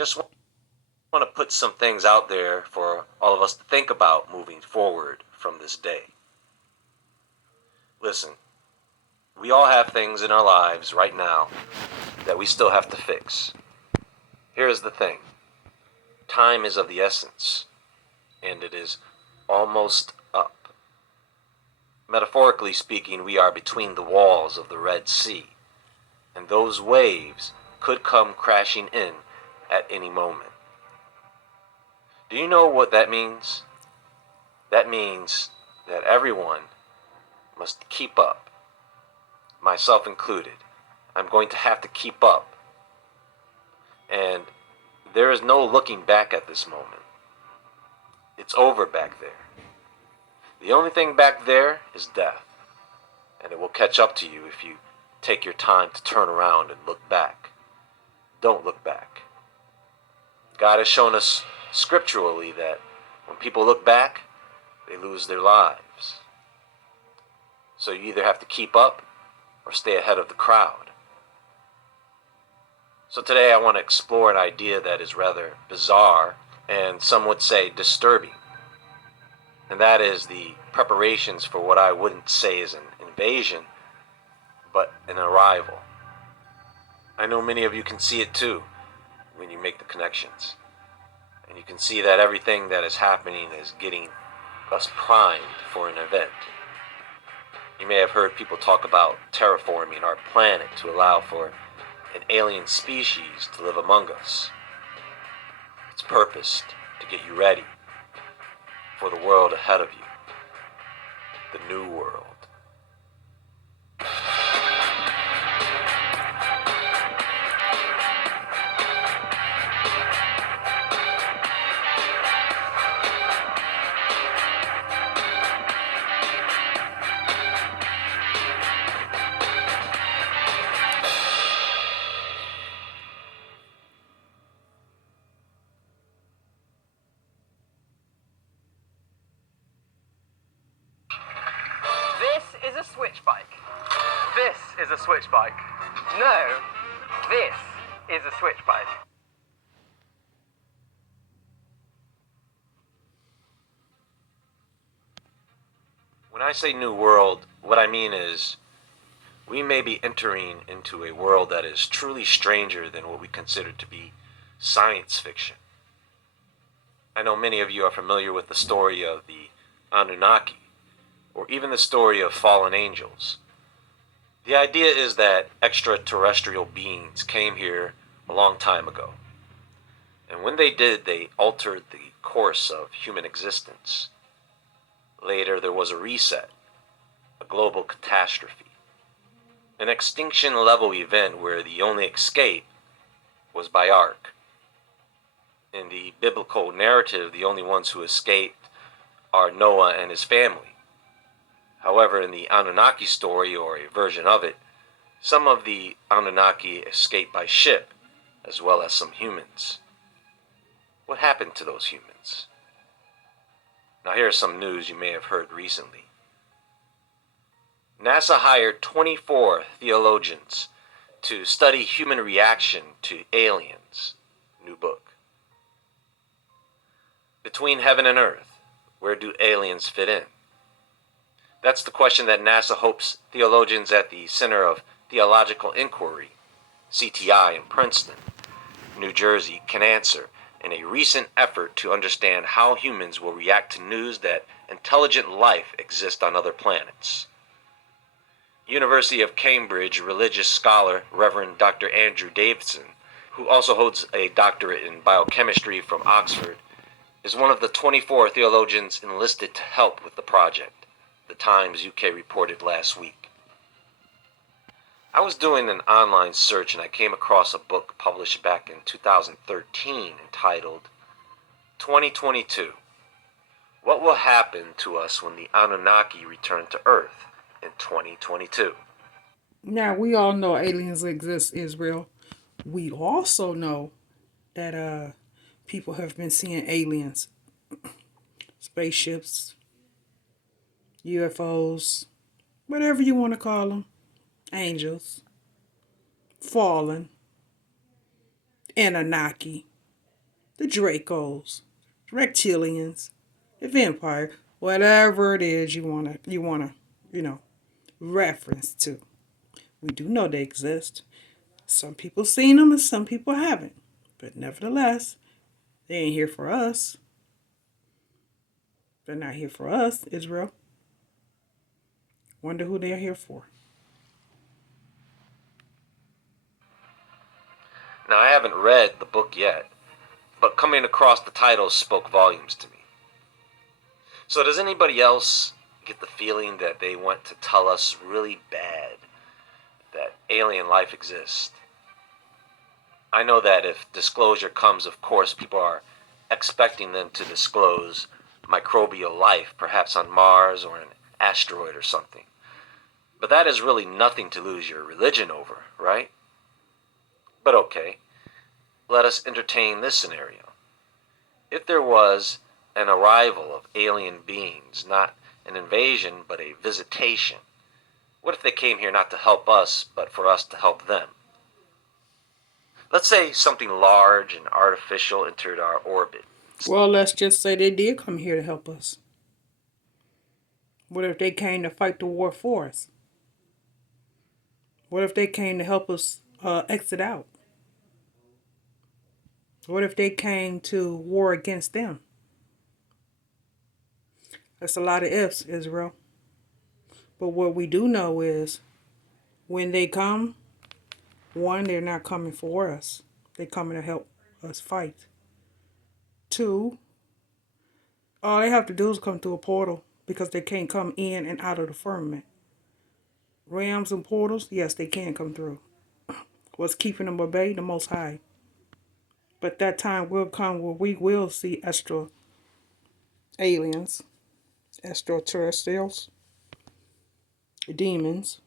just want to put some things out there for all of us to think about moving forward from this day. Listen, we all have things in our lives right now that we still have to fix. Here's the thing. Time is of the essence, and it is almost up. Metaphorically speaking, we are between the walls of the Red Sea, and those waves could come crashing in at any moment. Do you know what that means? That means that everyone must keep up, myself included. I'm going to have to keep up. And there is no looking back at this moment. It's over back there. The only thing back there is death. And it will catch up to you if you take your time to turn around and look back. Don't look back. God has shown us scripturally that when people look back, they lose their lives. So you either have to keep up or stay ahead of the crowd. So today I want to explore an idea that is rather bizarre and some would say disturbing. And that is the preparations for what I wouldn't say is an invasion, but an arrival. I know many of you can see it too when you make the connections. And you can see that everything that is happening is getting us primed for an event. You may have heard people talk about terraforming our planet to allow for an alien species to live among us. It's purposed to get you ready for the world ahead of you, the new world. This is a switch bike. This is a switch bike. No, this is a switch bike. When I say new world, what I mean is we may be entering into a world that is truly stranger than what we consider to be science fiction. I know many of you are familiar with the story of the Anunnaki, or even the story of fallen angels. The idea is that extraterrestrial beings came here a long time ago. And when they did, they altered the course of human existence. Later, there was a reset, a global catastrophe, an extinction-level event where the only escape was by ark. In the biblical narrative, the only ones who escaped are Noah and his family. However, in the Anunnaki story, or a version of it, some of the Anunnaki escaped by ship, as well as some humans. What happened to those humans? Now here's some news you may have heard recently. NASA hired 24 theologians to study human reaction to aliens. New book. Between heaven and earth, where do aliens fit in? That's the question that NASA hopes theologians at the Center of Theological Inquiry, CTI in Princeton, New Jersey, can answer in a recent effort to understand how humans will react to news that intelligent life exists on other planets. University of Cambridge religious scholar Reverend Dr. Andrew Davidson, who also holds a doctorate in biochemistry from Oxford, is one of the 24 theologians enlisted to help with the project, the Times UK reported last week. I was doing an online search and I came across a book published back in 2013 entitled 2022, What Will Happen to Us When the Anunnaki Return to Earth in 2022. Now, we all know aliens exist, Israel. We also know that people have been seeing aliens, spaceships, UFOs, whatever you want to call them, angels, fallen, Anunnaki, the Dracos, reptilians, the vampire, whatever it is you wanna, you know, reference to. We do know they exist. Some people seen them and some people haven't. But nevertheless, they ain't here for us. They're not here for us, Israel. Wonder who they're here for. Now, I haven't read the book yet, but coming across the titles spoke volumes to me. So does anybody else get the feeling that they want to tell us really bad that alien life exists? I know that if disclosure comes, of course, people are expecting them to disclose microbial life, perhaps on Mars or an asteroid or something. But that is really nothing to lose your religion over, right? But okay, let us entertain this scenario. If there was an arrival of alien beings, not an invasion, but a visitation, what if they came here not to help us, but for us to help them? Let's say something large and artificial entered our orbit. Well, let's just say they did come here to help us. What if they came to fight the war for us? What if they came to help us exit out? What if they came to war against them? That's a lot of ifs, Israel. But what we do know is when they come, one, they're not coming for us. They're coming to help us fight. Two, all they have to do is come through a portal because they can't come in and out of the firmament. Rams and portals, yes, they can come through. What's keeping them at bay? The Most High. But that time will come where we will see aliens, extraterrestrials, demons.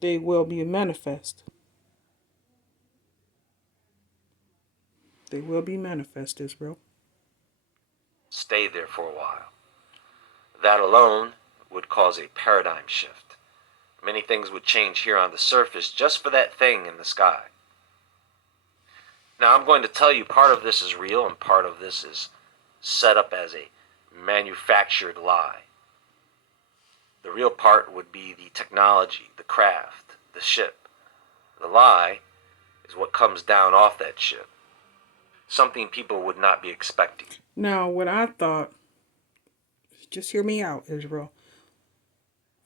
They will be manifest. They will be manifest, Israel. Stay there for a while. That alone would cause a paradigm shift. Many things would change here on the surface just for that thing in the sky. Now, I'm going to tell you part of this is real and part of this is set up as a manufactured lie. The real part would be the technology, the craft, the ship. The lie is what comes down off that ship. Something people would not be expecting. Now, what I thought, just hear me out, Israel.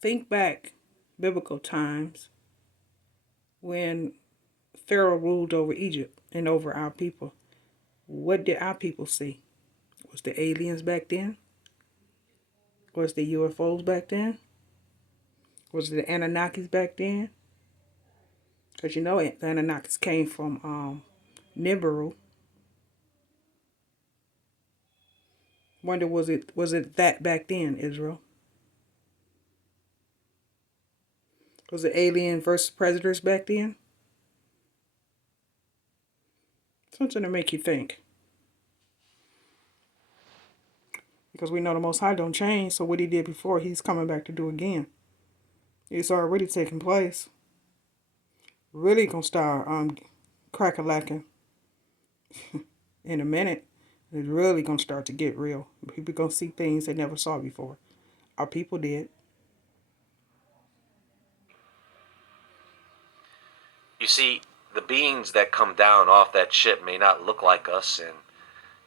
Think back, biblical times, when Pharaoh ruled over Egypt and over our people. What did our people see? Was the aliens back then? Was the UFOs back then? Was the Anunnakis back then? Because you know the Anunnakis came from Nibiru. Wonder was it that back then, Israel? Was it alien versus predators back then? Something to make you think. Because we know the Most High don't change, so what he did before, he's coming back to do again. It's already taking place. Really gonna start crack-a-lacking in a minute. It's really gonna start to get real. People gonna see things they never saw before. Our people did. You see, the beings that come down off that ship may not look like us and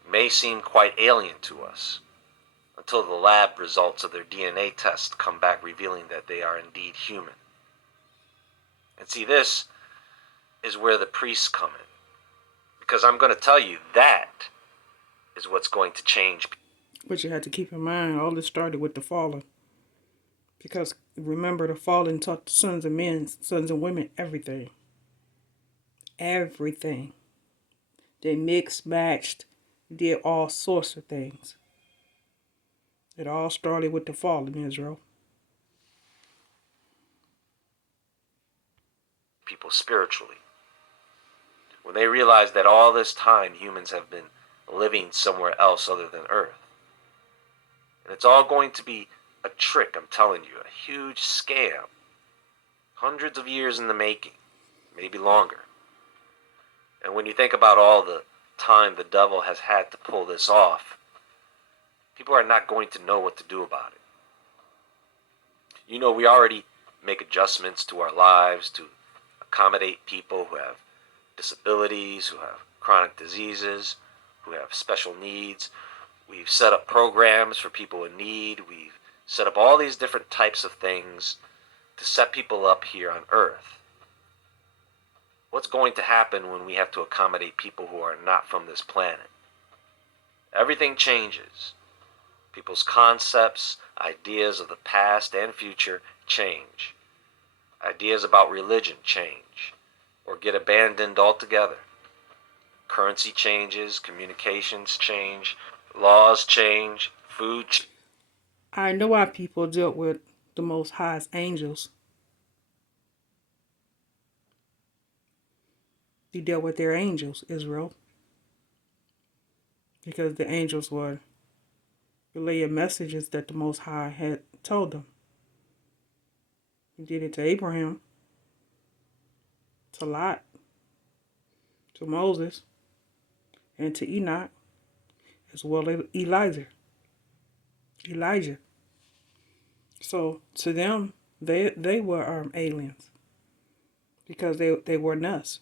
may seem quite alien to us until the lab results of their DNA test come back revealing that they are indeed human. And see, this is where the priests come in. Because I'm going to tell you that is what's going to change. But you have to keep in mind, all this started with the fallen. Because remember, the fallen taught the sons of men, sons and women, everything. Everything. They mixed, matched, did all sorts of things. It all started with the fallen, Israel. People spiritually. When they realize that all this time humans have been living somewhere else other than Earth. And it's all going to be a trick, I'm telling you, a huge scam. Hundreds of years in the making, maybe longer. And when you think about all the time the devil has had to pull this off, people are not going to know what to do about it. You know, we already make adjustments to our lives to accommodate people who have disabilities, who have chronic diseases, who have special needs. We've set up programs for people in need. We've set up all these different types of things to set people up here on Earth. What's going to happen when we have to accommodate people who are not from this planet? Everything changes. People's concepts, ideas of the past and future change. Ideas about religion change or get abandoned altogether. Currency changes, communications change, laws change, food change. I know our people dealt with the Most High's angels. They dealt with their angels, Israel, because the angels were relaying messages that the Most High had told them. He did it to Abraham, to Lot, to Moses, and to Enoch, as well as Elijah. So to them, they were aliens because they weren't us.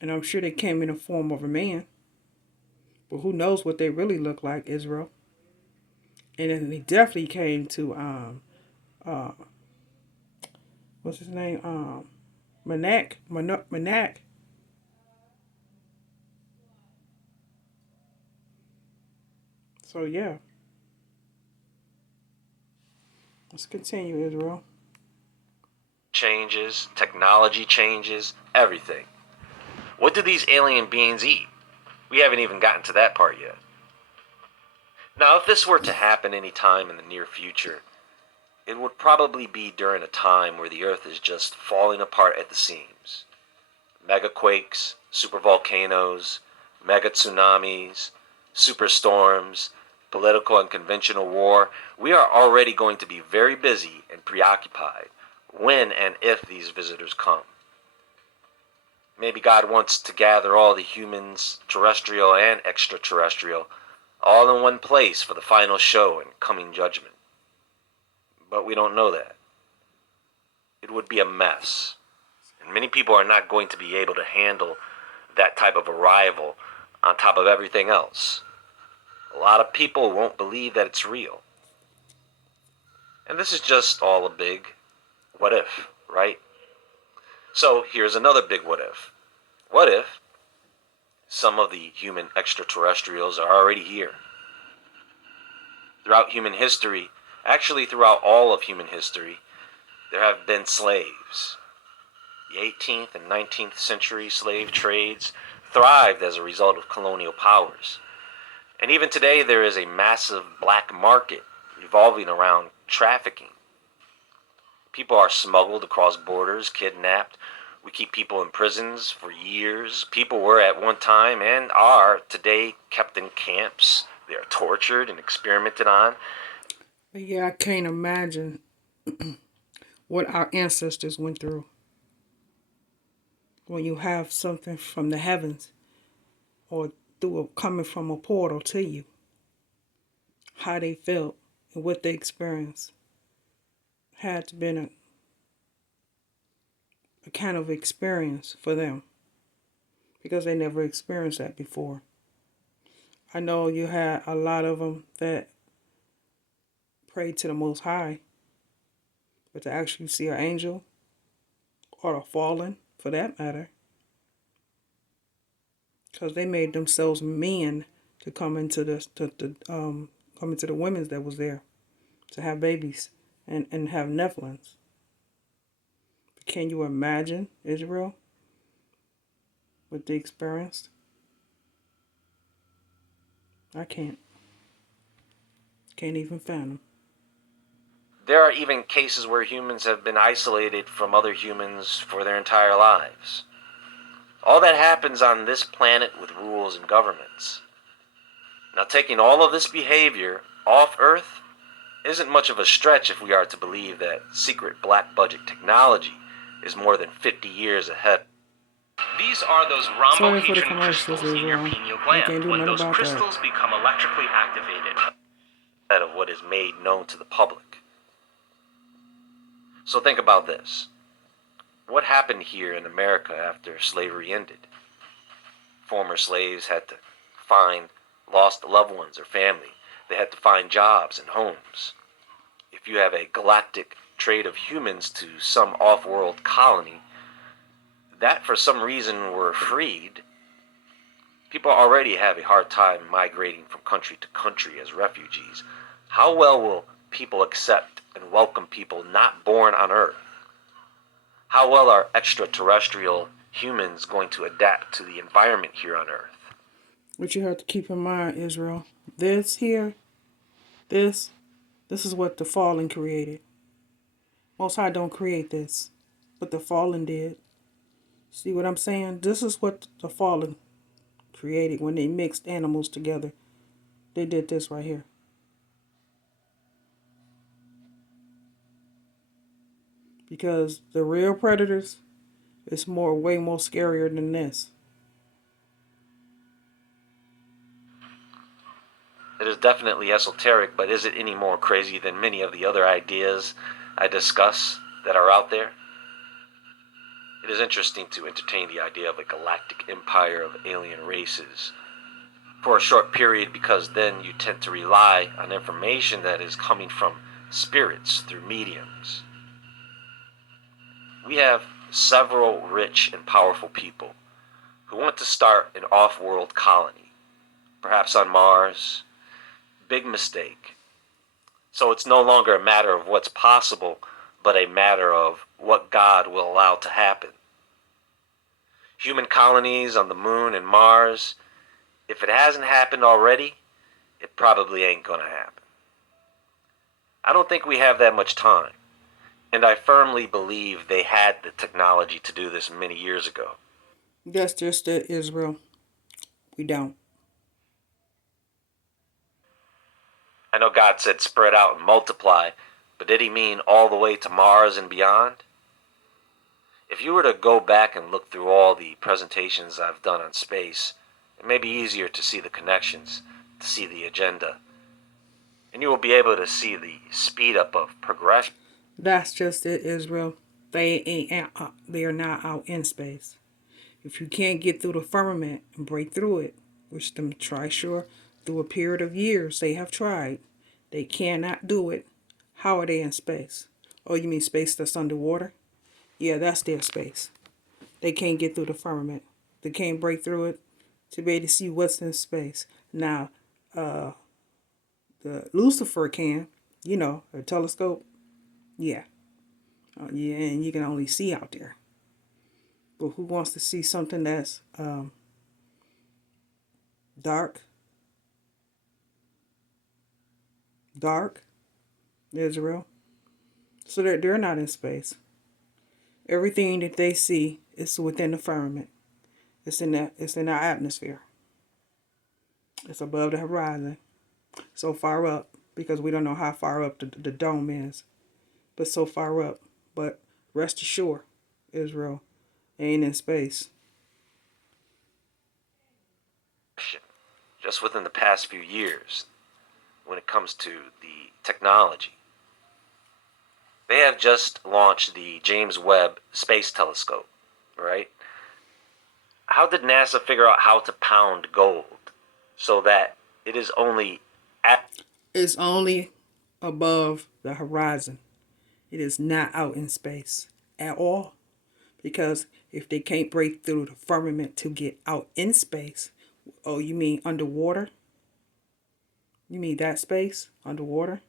And I'm sure they came in the form of a man. But who knows what they really look like, Israel. And then they definitely came to what's his name? Manak. So yeah. Let's continue, Israel. Changes, technology changes, everything. What do these alien beings eat? We haven't even gotten to that part yet. Now, if this were to happen any time in the near future, it would probably be during a time where the Earth is just falling apart at the seams. Megaquakes, supervolcanoes, mega tsunamis, superstorms, political and conventional war. We are already going to be very busy and preoccupied when and if these visitors come. Maybe God wants to gather all the humans, terrestrial and extraterrestrial, all in one place for the final show and coming judgment. But we don't know that. It would be a mess. And many people are not going to be able to handle that type of arrival on top of everything else. A lot of people won't believe that it's real. And this is just all a big what if, right? So here's another big what if. What if some of the human extraterrestrials are already here? Throughout human history, actually throughout all of human history, there have been slaves. The 18th and 19th century slave trades thrived as a result of colonial powers. And even today there is a massive black market revolving around trafficking. People are smuggled across borders, kidnapped. We keep people in prisons for years. People were at one time and are today kept in camps. They are tortured and experimented on. But yeah, I can't imagine what our ancestors went through. When you have something from the heavens or coming from a portal to you, how they felt and what they experienced had to been a kind of experience for them because they never experienced that before. I know you had a lot of them that prayed to the Most High, but to actually see an angel or a fallen, for that matter, because they made themselves men to come into come into the women that was there to have babies and have Nephilims. Can you imagine, Israel, what they experienced? I can't. Can't even fathom. There are even cases where humans have been isolated from other humans for their entire lives. All that happens on this planet with rules and governments. Now, taking all of this behavior off Earth isn't much of a stretch if we are to believe that secret black budget technology is more than 50 years ahead. These are those Sorry for the rhombohedron commercials, crystals in your Israel. pineal I gland. can't do When nothing those about crystals that. become electrically activated, Of what is made known to the public. So think about this. What happened here in America after slavery ended? Former slaves had to find lost loved ones or family. They had to find jobs and homes. If you have a galactic trade of humans to some off-world colony that for some reason were freed, people already have a hard time migrating from country to country as refugees. How well will people accept and welcome people not born on Earth? How well are extraterrestrial humans going to adapt to the environment here on Earth? What you have to keep in mind, Israel, this here, this is what the fallen created. Most High don't create this, but the fallen did. See what I'm saying? This is what the fallen created when they mixed animals together. They did this right here. Because the real predators is way more scarier than this. It is definitely esoteric, but is it any more crazy than many of the other ideas I discuss that are out there? It is interesting to entertain the idea of a galactic empire of alien races for a short period, because then you tend to rely on information that is coming from spirits through mediums. We have several rich and powerful people who want to start an off-world colony, perhaps on Mars. Big mistake. So it's no longer a matter of what's possible, but a matter of what God will allow to happen. Human colonies on the moon and Mars, if it hasn't happened already, it probably ain't gonna happen. I don't think we have that much time, and I firmly believe they had the technology to do this many years ago. That's just it, Israel. We don't. I know God said spread out and multiply, but did he mean all the way to Mars and beyond? If you were to go back and look through all the presentations I've done on space, it may be easier to see the connections, to see the agenda. And you will be able to see the speed up of progression. That's just it, Israel. They are not out in space. If you can't get through the firmament and break through it, which them try sure through a period of years they have tried, they cannot do it. How are they in space? Oh, you mean space that's underwater? Yeah, that's their space. They can't get through the firmament. They can't break through it to be able to see what's in space. Now, the Lucifer can, a telescope. Yeah. Yeah, and you can only see out there. But who wants to see something that's dark? Dark? Israel. So they're not in space. Everything that they see is within the firmament. It's in our atmosphere. It's above the horizon. So far up, because we don't know how far up the dome is. But so far up. But rest assured, Israel ain't in space. Just within the past few years, when it comes to the technology, they have just launched the James Webb Space Telescope, right? How did NASA figure out how to pound gold so that it is only at It's only above the horizon. It is not out in space at all. Because if they can't break through the firmament to get out in space, oh, you mean underwater? You mean that space underwater?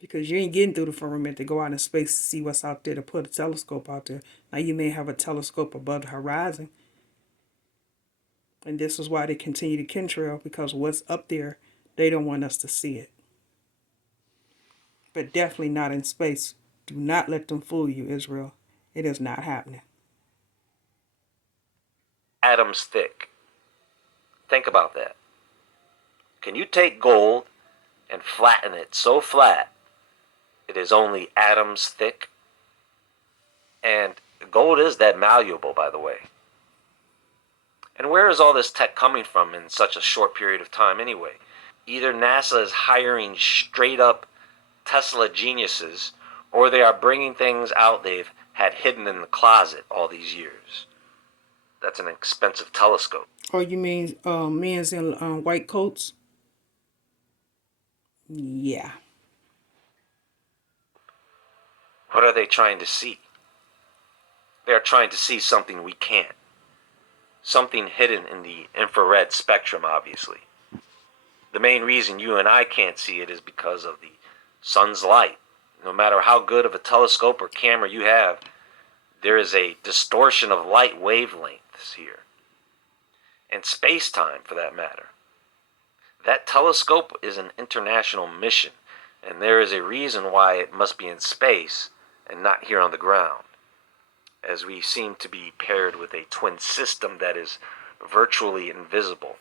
Because you ain't getting through the firmament to go out in space to see what's out there, to put a telescope out there. Now you may have a telescope above the horizon. And this is why they continue the chemtrail, because what's up there, they don't want us to see it. But definitely not in space. Do not let them fool you, Israel. It is not happening. atoms thick. Think about that. Can you take gold and flatten it so flat it is only atoms thick? And Gold is that malleable, by the way. And where is all this tech coming from in such a short period of time anyway? Either NASA is hiring straight up Tesla geniuses, or they are bringing things out they've had hidden in the closet all these years. That's an expensive telescope. Oh, you mean men's in white coats? Yeah. What are they trying to see? They are trying to see something we can't. Something hidden in the infrared spectrum, obviously. The main reason you and I can't see it is because of the sun's light. No matter how good of a telescope or camera you have, there is a distortion of light wavelengths here. And space-time, for that matter. That telescope is an international mission, and there is a reason why it must be in space and not here on the ground, as we seem to be paired with a twin system that is virtually invisible.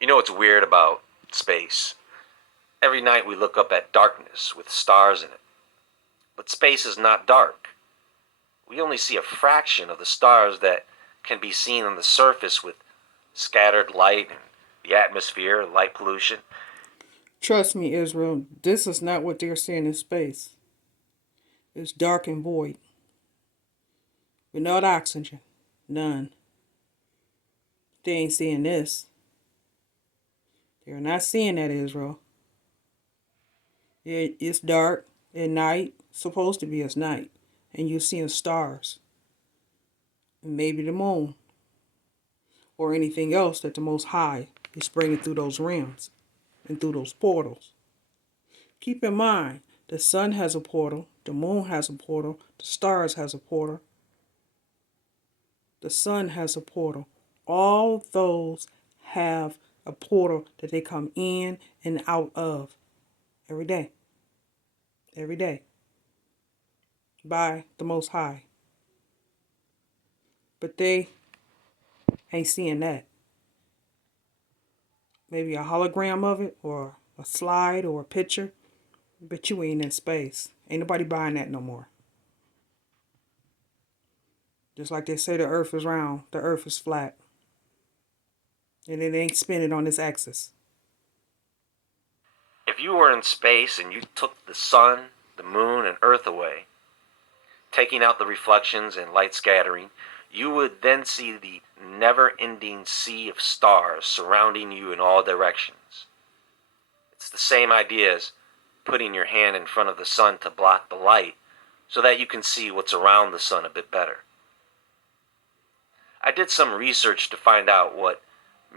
You know what's weird about space? Every night we look up at darkness with stars in it. But space is not dark. We only see a fraction of the stars that can be seen on the surface with scattered light and the atmosphere, light pollution. Trust me, Israel, this is not what they're seeing in space. It's dark and void. Without oxygen. None. They ain't seeing this. They're not seeing that, Israel. It's dark at night. Supposed to be at night. And you're seeing stars. And maybe the moon. Or anything else that the Most High is bringing through those realms. And through those portals. Keep in mind, the sun has a portal. The moon has a portal. The stars has a portal. The sun has a portal. All those have a portal that they come in and out of every day. Every day. By the Most High. But they ain't seeing that. Maybe a hologram of it, or a slide, or a picture. But you ain't in space. Ain't nobody buying that no more. Just like they say the earth is round, the earth is flat. And it ain't spinning on its axis. If you were in space and you took the sun, the moon, and earth away, taking out the reflections and light scattering, you would then see the never-ending sea of stars surrounding you in all directions. It's the same idea as putting your hand in front of the sun to block the light so that you can see what's around the sun a bit better. I did some research to find out what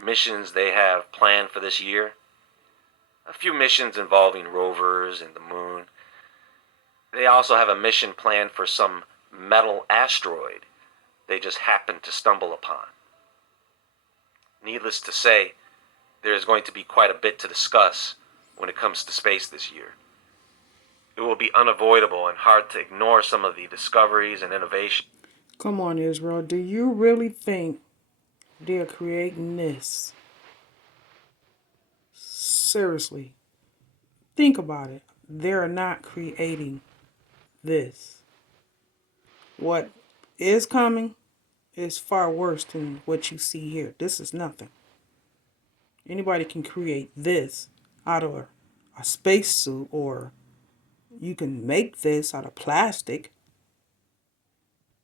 missions they have planned for this year. A few missions involving rovers and the moon. They also have a mission planned for some metal asteroid they just happened to stumble upon. Needless to say, there is going to be quite a bit to discuss when it comes to space this year. It will be unavoidable and hard to ignore some of the discoveries and innovations. Come on, Israel. Do you really think they're creating this? Seriously. Think about it. They're not creating this. What is coming is far worse than what you see here. This is nothing. Anybody can create this out of a spacesuit, or you can make this out of plastic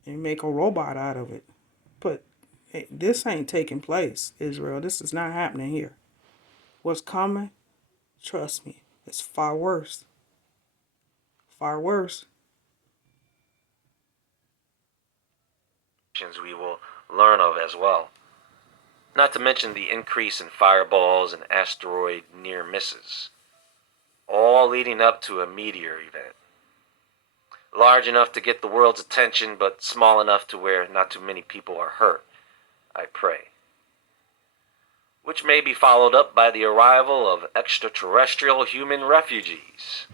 and make a robot out of it. But this ain't taking place, Israel. This is not happening here. What's coming, trust me, it's far worse. Far worse. We will learn of as well. Not to mention the increase in fireballs and asteroid near misses. All leading up to a meteor event. Large enough to get the world's attention, but small enough to where not too many people are hurt, I pray. Which may be followed up by the arrival of extraterrestrial human refugees.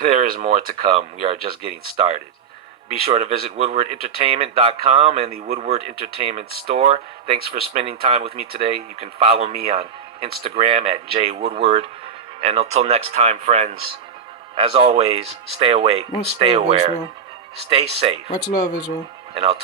There is more to come. We are just getting started. Be sure to visit WoodwardEntertainment.com and the Woodward Entertainment Store. Thanks for spending time with me today. You can follow me on Instagram at jwoodward. And until next time, friends, as always, stay awake, Much stay love, aware, Israel. stay safe, Much love, Israel. and I'll